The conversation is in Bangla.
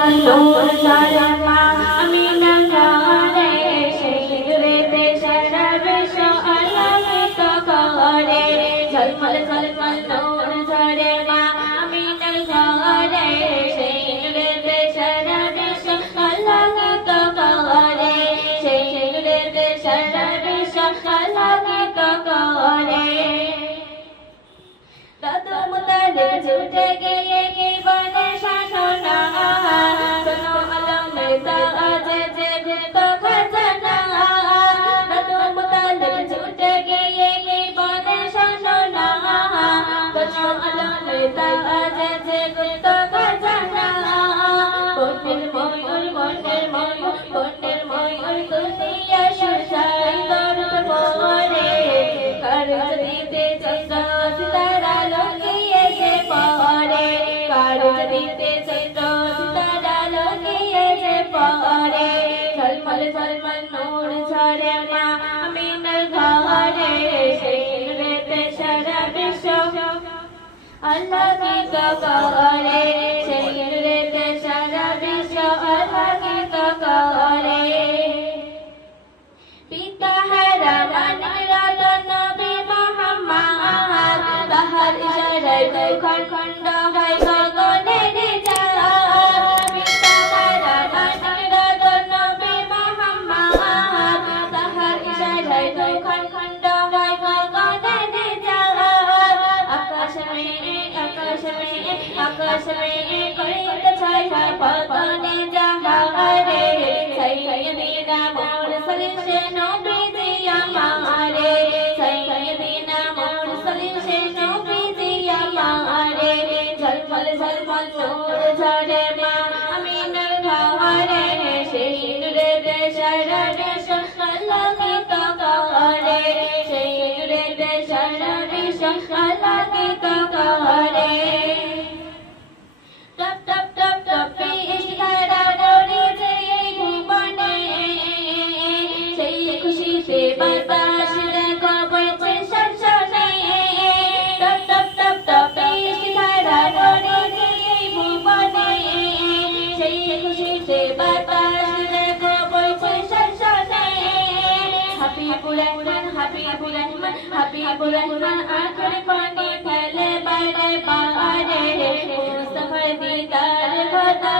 নূর ঝরে মা আমিনা ঘরে সেই রেতে সারা বিশ্ব আলোকিত করে ঝলমল ঝলমল নূর ঝরে মা আমিনা ঘরে সেই রেতে সারা বিশ্ব আলোকিত করে সেই রেতে সারা বিশ্ব আলোকিত করে দাদু মুতালিব ছুটে গিয়ে কি বলে শাসনা শোনো আলমের তাজে যে ভেদ খাজানা দাদু মুতালিব ছুটে গিয়ে কি বলে শাসনা শোনো আলমের তাজে যে ভেদ খাজানা বনের ময়ূর বনের ময়ূর বনের ময়ূর তুলিয়া সুসাই দরদ পরে কারজ দিতে চন্দ্র সিতারা লকিয়ে যে পরে কারজ দিতে চন্দ্র সিতারা লকিয়ে যে পরে ঝলমল ঝলমল নূর ঝরে মা আমিনার ঘরে সেই রেতে সারা বিশ্ব আলোকিত করে সেই রেতে সারা বিশ্ব আলোকিত করে পিতা হারা রানীর নবী মুহাম্মদ তাহার ইশারায় দুইখান খণ্ড হয় গগনের চাঁদ পিতা হারা রানীর নবী মুহাম্মদ তাহার ইশারায় দুইখান খণ্ড হয় গগনের চাঁদ আকাশ মে করিতে ছায়া পতনে জাহারে সাইয়্যিদিনা মুরসালিন সে নবী আমারে সাইয়্যিদিনা মুরসালিন সে নবী আমারে ঝলমল ঝলমল নূর ঝরে মা আমিনার ঘরে সেই রেতে সারা বিশ্ব আলোকিত করে সেই রেতে সারা বিশ্ব আলোকিত করে টপ টপ টপ টপ ইশারা পড়েছে এই ভুবনে সেই খুশিতে বাতাস দেখো বইছে সনসনে টপ টপ টপ টপ ইশারা পড়েছে এই ভুবনে সেই খুশিতে বাতাস দেখো বইছে সনসনে হাবিবুর রহমান আঁখের পানি ফেলে বারে বারে মুস্তাফার দিদার কথা